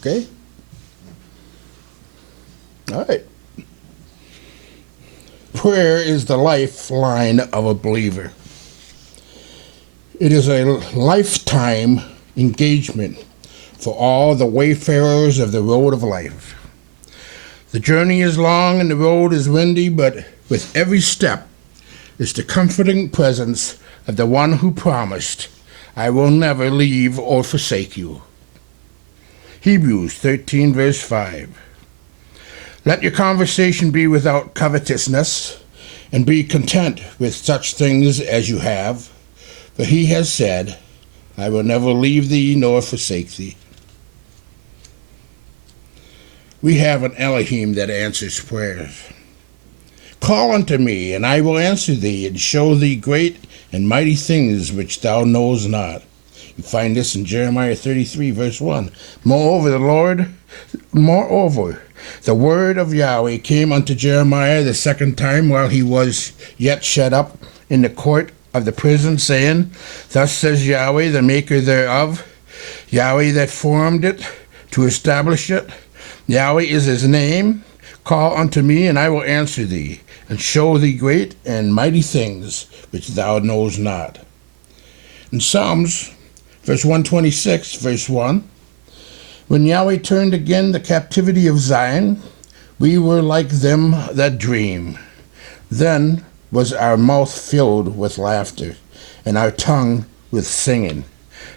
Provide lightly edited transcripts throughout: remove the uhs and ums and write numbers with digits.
Okay? All right. Prayer is the lifeline of a believer. It is a lifetime engagement for all the wayfarers of the road of life. The journey is long and the road is windy, but with every step is the comforting presence of the one who promised, "I will never leave or forsake you." Hebrews 13, verse 5. Let your conversation be without covetousness, and be content with such things as you have. For he has said, "I will never leave thee nor forsake thee." We have an Elohim that answers prayers. Call unto me, and I will answer thee, and show thee great and mighty things which thou knowest not. You find this in Jeremiah 33, verse 1. Moreover, the word of Yahweh came unto Jeremiah the second time while he was yet shut up in the court of the prison, saying, Thus says Yahweh, the maker thereof, Yahweh that formed it to establish it. Yahweh is his name. Call unto me, and I will answer thee, and show thee great and mighty things which thou knowest not. In Psalms, verse 126, verse 1, when Yahweh turned again the captivity of Zion, we were like them that dream. Then was our mouth filled with laughter, and our tongue with singing.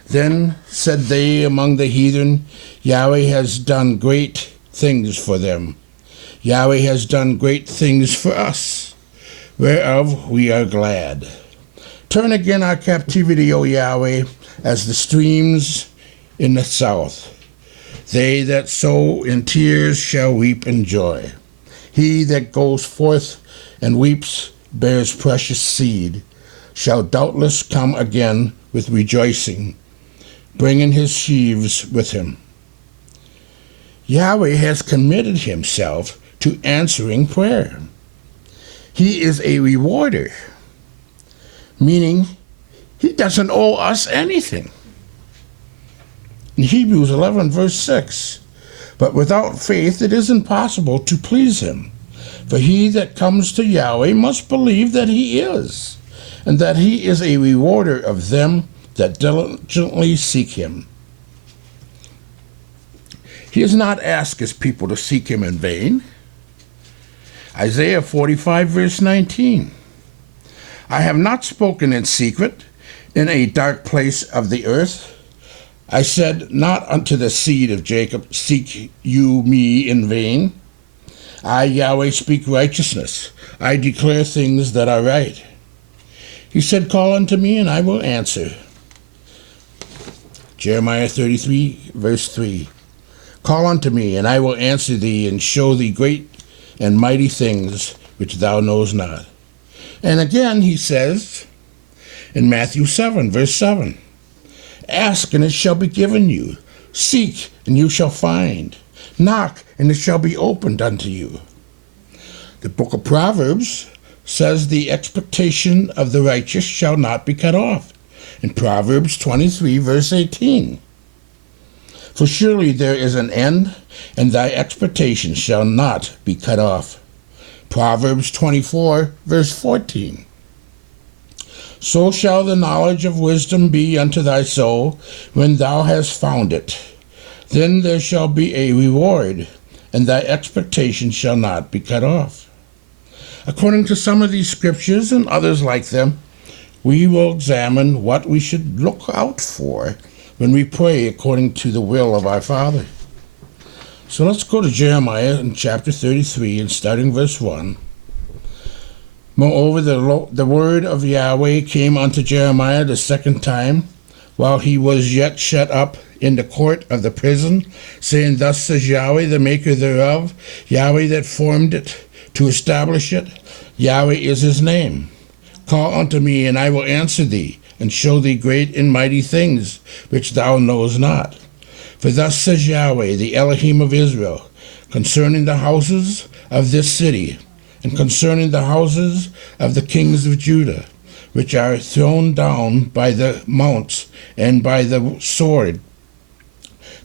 Then said they among the heathen, Yahweh has done great things for them. Yahweh has done great things for us, whereof we are glad. Turn again our captivity, O Yahweh, as the streams in the south. They that sow in tears shall weep in joy. He that goes forth and weeps bears precious seed, shall doubtless come again with rejoicing, bringing his sheaves with him. Yahweh has committed himself to answering prayer. He is a rewarder, meaning he doesn't owe us anything. In Hebrews 11, verse 6, but without faith it is impossible to please him. For he that comes to Yahweh must believe that he is, and that he is a rewarder of them that diligently seek him. He has not asked his people to seek him in vain. Isaiah 45, verse 19. I have not spoken in secret in a dark place of the earth. I said not unto the seed of Jacob, Seek you me in vain. I, Yahweh, speak righteousness. I declare things that are right. He said, Call unto me, and I will answer. Jeremiah 33, verse 3. Call unto me, and I will answer thee, and show thee great and mighty things which thou knowest not. And again he says in Matthew 7, verse 7, Ask, and it shall be given you. Seek, and you shall find. Knock, and it shall be opened unto you. The book of Proverbs says the expectation of the righteous shall not be cut off. In Proverbs 23, verse 18. For surely there is an end, and thy expectation shall not be cut off. Proverbs 24, verse 14. So shall the knowledge of wisdom be unto thy soul when thou hast found it. Then there shall be a reward, and thy expectation shall not be cut off. According to some of these scriptures and others like them, we will examine what we should look out for when we pray according to the will of our Father. So let's go to Jeremiah in chapter 33 and starting verse 1. Moreover, the word of Yahweh came unto Jeremiah the second time, while he was yet shut up in the court of the prison, saying, Thus says Yahweh, the maker thereof, Yahweh that formed it to establish it. Yahweh is his name. Call unto me, and I will answer thee, and show thee great and mighty things which thou knowest not. For thus says Yahweh, the Elohim of Israel, concerning the houses of this city, and concerning the houses of the kings of Judah, which are thrown down by the mounts and by the sword.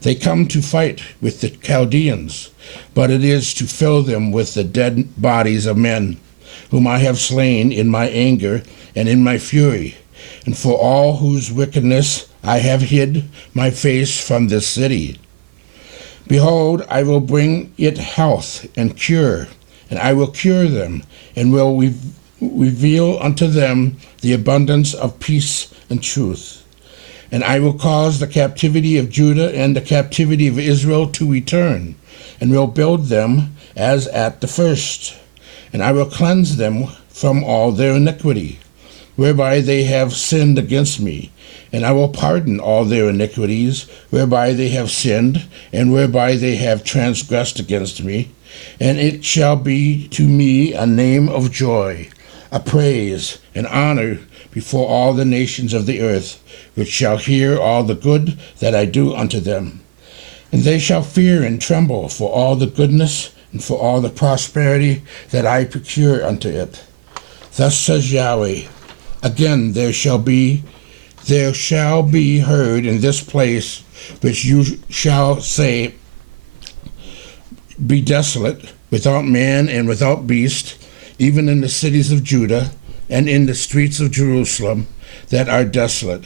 They come to fight with the Chaldeans, but it is to fill them with the dead bodies of men, whom I have slain in my anger and in my fury, and for all whose wickedness I have hid my face from this city. Behold, I will bring it health and cure, and I will cure them, and will reveal unto them the abundance of peace and truth. And I will cause the captivity of Judah and the captivity of Israel to return, and will build them as at the first. And I will cleanse them from all their iniquity, whereby they have sinned against me. And I will pardon all their iniquities, whereby they have sinned, and whereby they have transgressed against me. And it shall be to me a name of joy, a praise, and honor before all the nations of the earth, which shall hear all the good that I do unto them. And they shall fear and tremble for all the goodness and for all the prosperity that I procure unto it. Thus says Yahweh, again there shall be heard in this place, which you shall say, be desolate, without man and without beast, even in the cities of Judah and in the streets of Jerusalem that are desolate,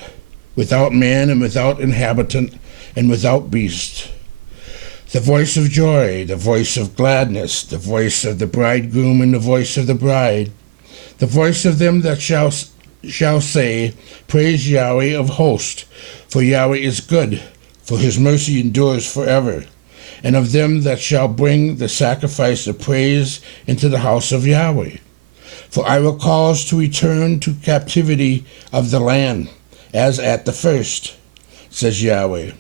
without man and without inhabitant and without beast. The voice of joy, the voice of gladness, the voice of the bridegroom and the voice of the bride, the voice of them that shall say, praise Yahweh of hosts, for Yahweh is good, for his mercy endures forever. And of them that shall bring the sacrifice of praise into the house of Yahweh. For I will cause to return to captivity of the land, as at the first, says Yahweh.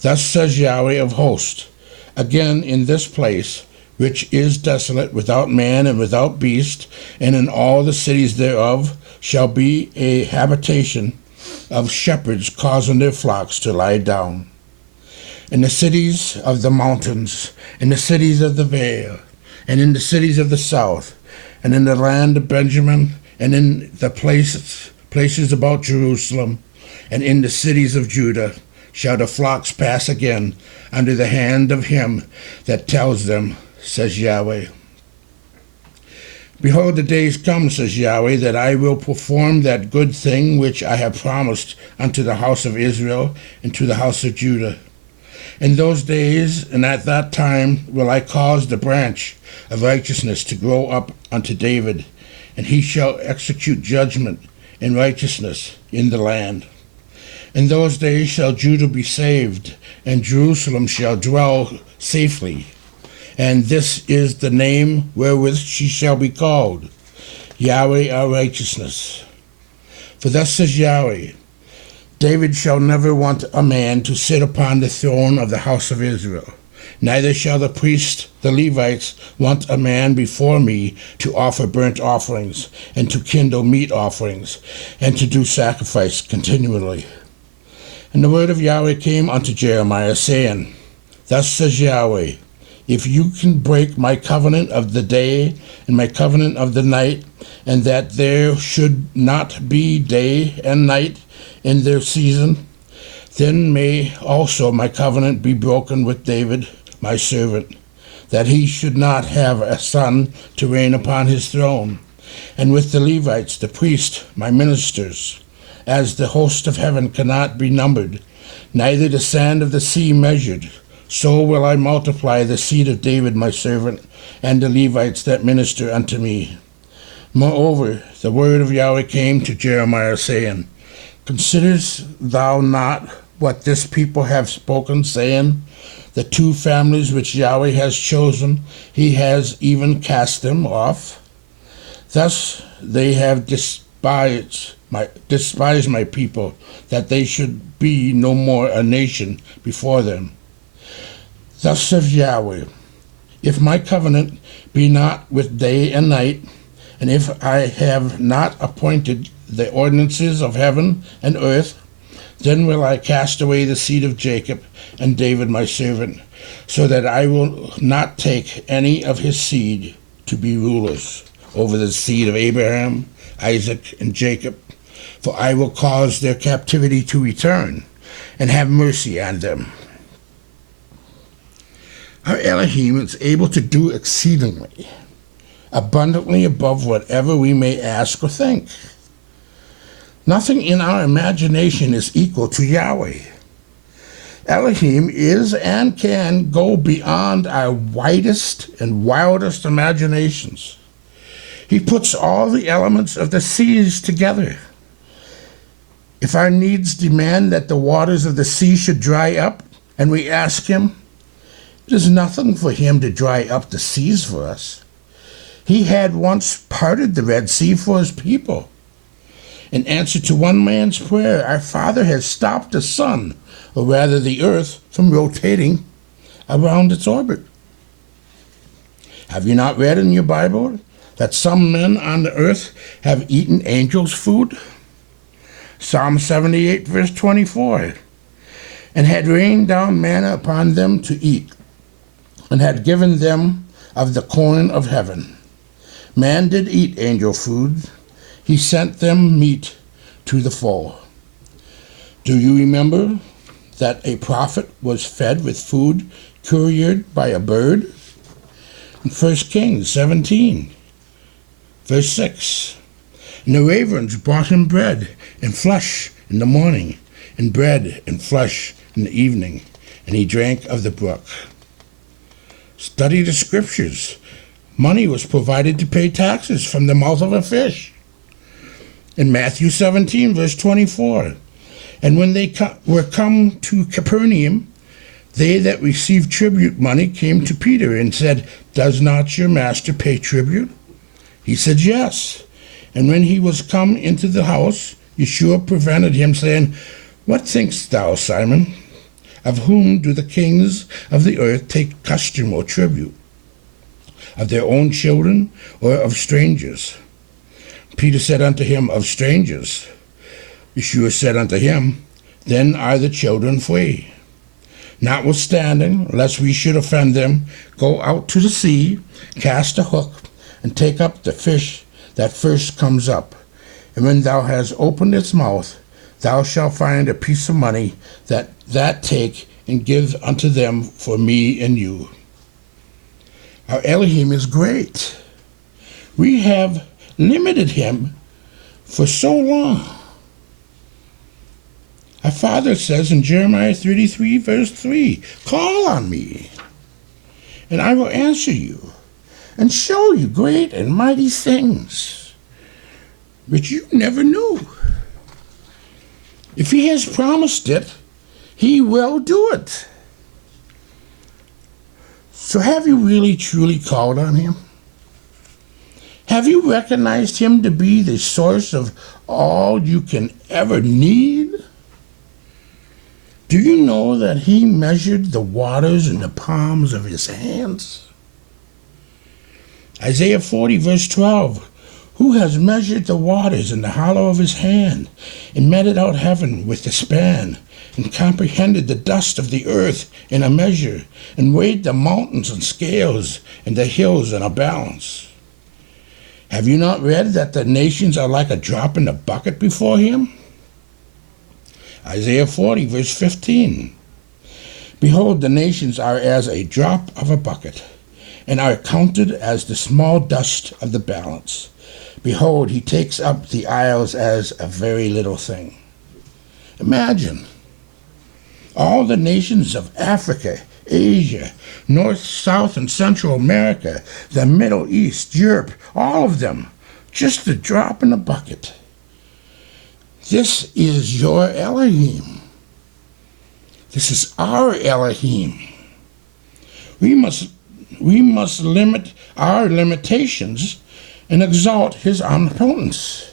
Thus says Yahweh of hosts, again in this place, which is desolate, without man and without beast, and in all the cities thereof shall be a habitation of shepherds causing their flocks to lie down. In the cities of the mountains, in the cities of the vale, and in the cities of the south, and in the land of Benjamin, and in the places about Jerusalem, and in the cities of Judah, shall the flocks pass again under the hand of him that tells them, says Yahweh. Behold, the days come, says Yahweh, that I will perform that good thing which I have promised unto the house of Israel and to the house of Judah. In those days and at that time will I cause the branch of righteousness to grow up unto David, and he shall execute judgment and righteousness in the land. In those days shall Judah be saved, and Jerusalem shall dwell safely. And this is the name wherewith she shall be called, Yahweh our righteousness. For thus says Yahweh, David shall never want a man to sit upon the throne of the house of Israel. Neither shall the priests, the Levites, want a man before me to offer burnt offerings, and to kindle meat offerings, and to do sacrifice continually. And the word of Yahweh came unto Jeremiah, saying, Thus says Yahweh, if you can break my covenant of the day and my covenant of the night, and that there should not be day and night in their season, then may also my covenant be broken with David, my servant, that he should not have a son to reign upon his throne, and with the Levites, the priests, my ministers, as the host of heaven cannot be numbered, neither the sand of the sea measured. So will I multiply the seed of David my servant, and the Levites that minister unto me. Moreover, the word of Yahweh came to Jeremiah, saying, Considerest thou not what this people have spoken, saying, The two families which Yahweh has chosen, he has even cast them off? Thus they have despised my people, that they should be no more a nation before them. Thus says Yahweh, if my covenant be not with day and night, and if I have not appointed the ordinances of heaven and earth, then will I cast away the seed of Jacob and David my servant, so that I will not take any of his seed to be rulers over the seed of Abraham, Isaac, and Jacob. For I will cause their captivity to return, and have mercy on them. Our Elohim is able to do exceedingly, abundantly above whatever we may ask or think. Nothing in our imagination is equal to Yahweh. Elohim is and can go beyond our widest and wildest imaginations. He puts all the elements of the seas together. If our needs demand that the waters of the sea should dry up, and we ask him, it is nothing for him to dry up the seas for us. He had once parted the Red Sea for his people. In answer to one man's prayer, our Father has stopped the sun, or rather the earth, from rotating around its orbit. Have you not read in your Bible that some men on the earth have eaten angels' food? Psalm 78, verse 24, and had rained down manna upon them to eat, and had given them of the corn of heaven. Man did eat angel food. He sent them meat to the full. Do you remember that a prophet was fed with food couriered by a bird? In 1 Kings 17, verse 6. And the ravens brought him bread and flesh in the morning, and bread and flesh in the evening, and he drank of the brook. Study the scriptures. Money was provided to pay taxes from the mouth of a fish. In Matthew 17, verse 24, and when they were come to Capernaum, they that received tribute money came to Peter and said, Does not your master pay tribute? He said, Yes. And when he was come into the house, Yeshua prevented him, saying, What thinkst thou, Simon? Of whom do the kings of the earth take custom or tribute? Of their own children, or of strangers? Peter said unto him, Of strangers. Yeshua said unto him, Then are the children free. Notwithstanding, lest we should offend them, go out to the sea, cast a hook, and take up the fish that first comes up. And when thou hast opened its mouth, thou shalt find a piece of money that take and give unto them for me and you. Our Elohim is great. We have limited him for so long. Our Father says in Jeremiah 33, verse 3, Call on me, and I will answer you, and show you great and mighty things which you never knew. If he has promised it, he will do it. So have you really truly called on him? Have you recognized him to be the source of all you can ever need? Do you know that he measured the waters in the palms of his hands? Isaiah 40, verse 12, Who has measured the waters in the hollow of his hand, and meted out heaven with the span, and comprehended the dust of the earth in a measure, and weighed the mountains in scales, and the hills in a balance? Have you not read that the nations are like a drop in the bucket before him? Isaiah 40, verse 15. Behold, the nations are as a drop of a bucket, and are counted as the small dust of the balance. Behold, he takes up the isles as a very little thing. Imagine all the nations of Africa, Asia, North, South, and Central America, the Middle East, Europe, all of them, just a drop in the bucket. This is your Elohim. This is our Elohim. We must limit our limitations and exalt his omnipotence.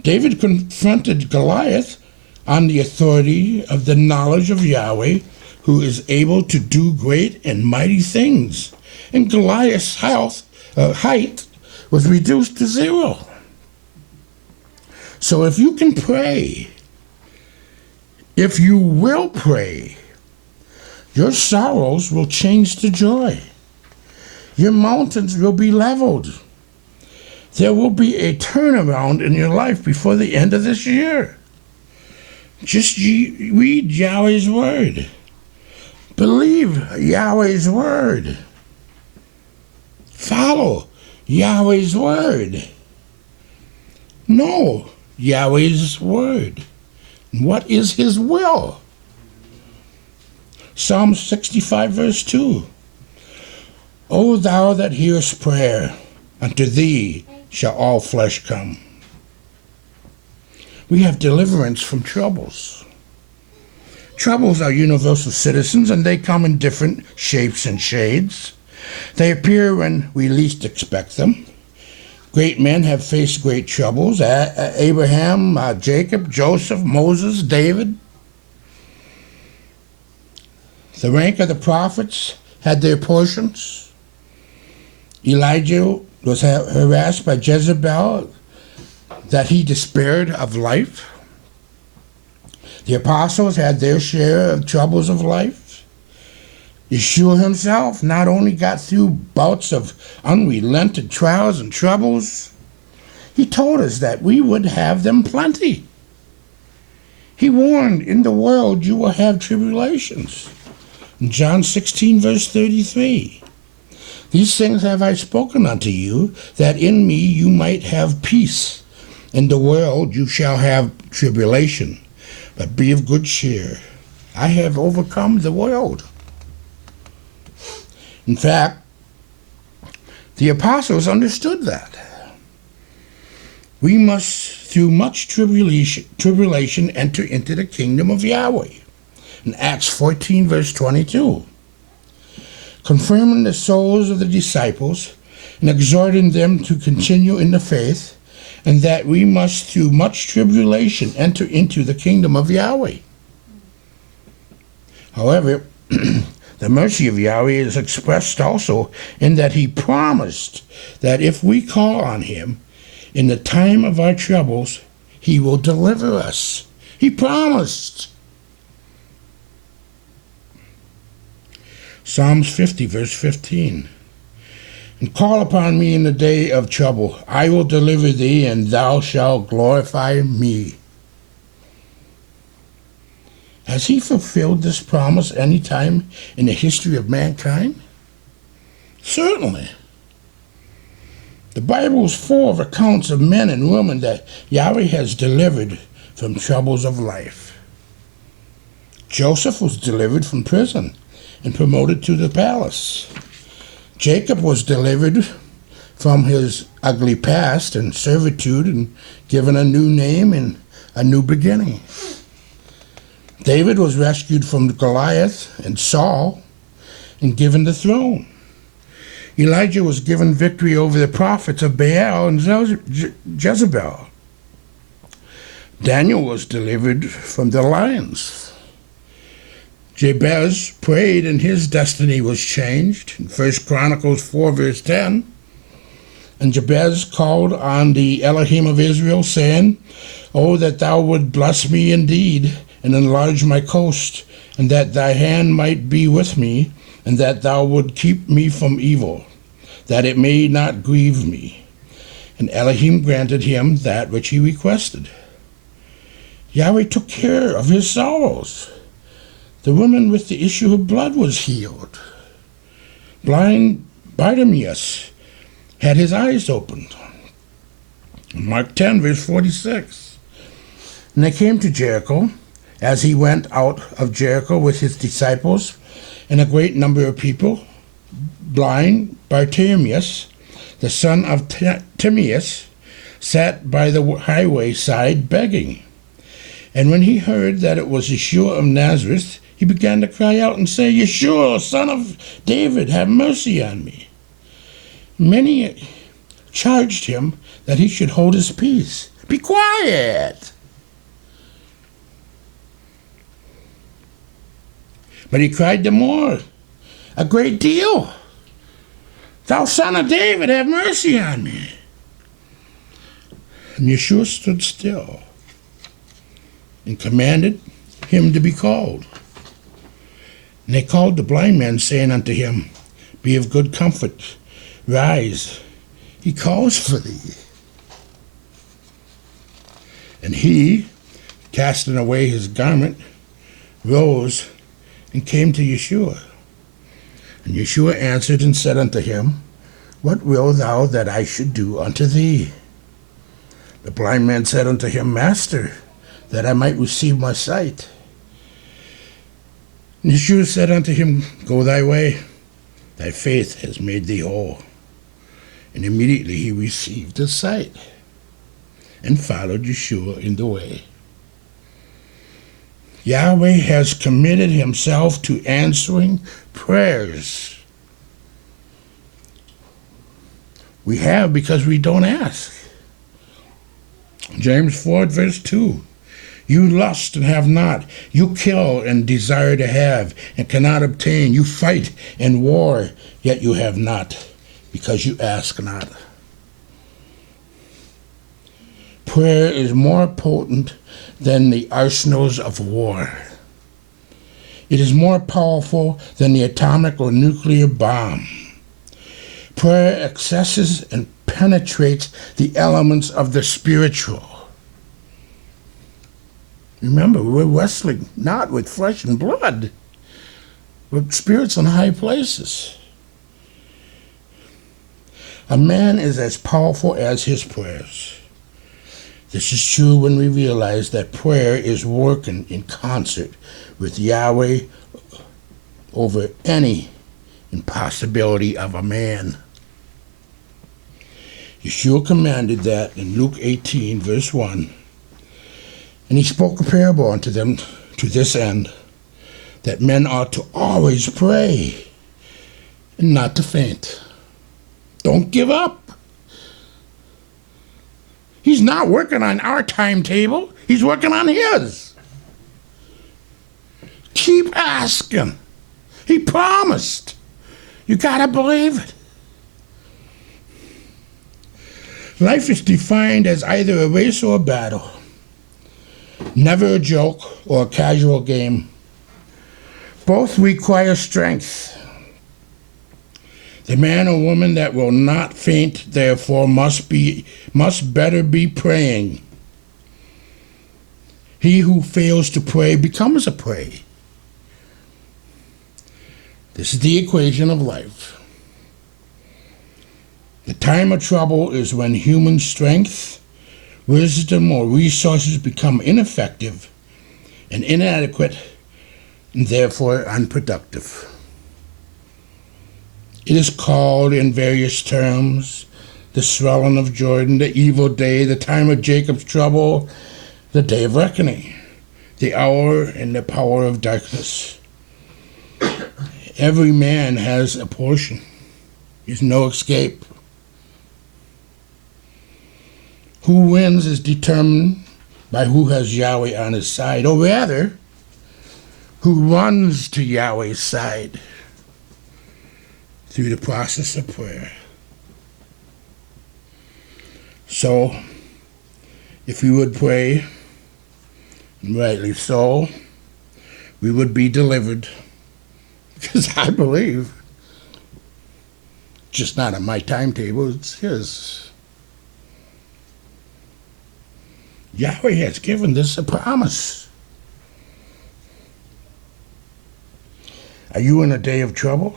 David confronted Goliath on the authority of the knowledge of Yahweh, who is able to do great and mighty things. And Goliath's height was reduced to 0. So if you can pray, if you will pray, your sorrows will change to joy. Your mountains will be leveled. There will be a turnaround in your life before the end of this year. Just read Yahweh's word. Believe Yahweh's word. Follow Yahweh's word. Know Yahweh's word. What is his will? Psalm 65, verse 2. O thou that hearest prayer, unto thee shall all flesh come. We have deliverance from troubles. Troubles are universal citizens, and they come in different shapes and shades. They appear when we least expect them. Great men have faced great troubles. Abraham, Jacob, Joseph, Moses, David. The rank of the prophets had their portions. Elijah was harassed by Jezebel, that he despaired of life. The apostles had their share of troubles of life. Yeshua himself not only got through bouts of unrelenting trials and troubles, he told us that we would have them plenty. He warned, in the world you will have tribulations. In John 16, verse 33, these things have I spoken unto you, that in me you might have peace. In the world you shall have tribulation, but be of good cheer. I have overcome the world. In fact, the apostles understood that. We must, through much tribulation, enter into the kingdom of Yahweh. In Acts 14, verse 22, confirming the souls of the disciples and exhorting them to continue in the faith, and that we must, through much tribulation, enter into the kingdom of Yahweh. However, the mercy of Yahweh is expressed also in that he promised that if we call on him in the time of our troubles, he will deliver us. He promised. Psalms 50, verse 15. And call upon me in the day of trouble. I will deliver thee, and thou shalt glorify me. Has he fulfilled this promise any time in the history of mankind? Certainly. The Bible is full of accounts of men and women that Yahweh has delivered from troubles of life. Joseph was delivered from prison and promoted to the palace. Jacob was delivered from his ugly past and servitude and given a new name and a new beginning. David was rescued from Goliath and Saul and given the throne. Elijah was given victory over the prophets of Baal and Jezebel. Daniel was delivered from the lions. Jabez prayed and his destiny was changed in 1 Chronicles 4, verse 10. And Jabez called on the Elohim of Israel, saying, O that thou would bless me indeed, and enlarge my coast, and that thy hand might be with me, and that thou would keep me from evil, that it may not grieve me. And Elohim granted him that which he requested. Yahweh took care of his sorrows. The woman with the issue of blood was healed. Blind Bartimaeus had his eyes opened. Mark 10, verse 46. And they came to Jericho, as he went out of Jericho with his disciples and a great number of people. Blind Bartimaeus, the son of Timaeus, sat by the highway side begging. And when he heard that it was Yeshua of Nazareth, he began to cry out and say, Yeshua, son of David, have mercy on me. Many charged him that he should hold his peace. Be quiet. But he cried the more, a great deal. Thou son of David, have mercy on me. And Yeshua stood still and commanded him to be called. And they called the blind man, saying unto him, Be of good comfort, rise, he calls for thee. And he, casting away his garment, rose and came to Yeshua. And Yeshua answered and said unto him, What wilt thou that I should do unto thee? The blind man said unto him, Master, that I might receive my sight. And Yeshua said unto him, Go thy way, thy faith has made thee whole. And immediately he received his sight and followed Yeshua in the way. Yahweh has committed himself to answering prayers. We have because we don't ask. James 4, verse 2. You lust and have not. You kill and desire to have and cannot obtain. You fight and war, yet you have not, because you ask not. Prayer is more potent than the arsenals of war. It is more powerful than the atomic or nuclear bomb. Prayer accesses and penetrates the elements of the spiritual. Remember, we're wrestling not with flesh and blood, with spirits in high places. A man is as powerful as his prayers. This is true when we realize that prayer is working in concert with Yahweh over any impossibility of a man. Yeshua commanded that in Luke 18, verse 1, and he spoke a parable unto them to this end, that men ought to always pray and not to faint. Don't give up. He's not working on our timetable. He's working on his. Keep asking. He promised. You gotta believe it. Life is defined as either a race or a battle. Never a joke or a casual game. Both require strength. The man or woman that will not faint, therefore, must better be praying. He who fails to pray becomes a prey. This is the equation of life. The time of trouble is when human strength, wisdom, or resources become ineffective and inadequate, and therefore unproductive. It is called in various terms the swelling of Jordan, the evil day, the time of Jacob's trouble, the day of reckoning, the hour and the power of darkness. Every man has a portion. There's no escape. Who wins is determined by who has Yahweh on his side, or rather, who runs to Yahweh's side through the process of prayer. So, if we would pray, and rightly so, we would be delivered. Because I believe, just not on my timetable, it's his. Yahweh has given this a promise. Are you in a day of trouble?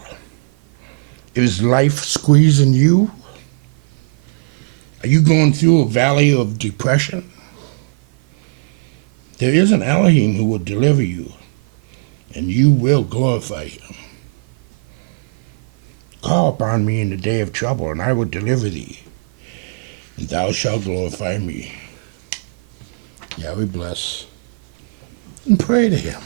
Is life squeezing you? Are you going through a valley of depression? There is an Elohim who will deliver you, and you will glorify him. Call upon me in the day of trouble, and I will deliver thee, and thou shalt glorify me. Yahweh bless, and pray to him.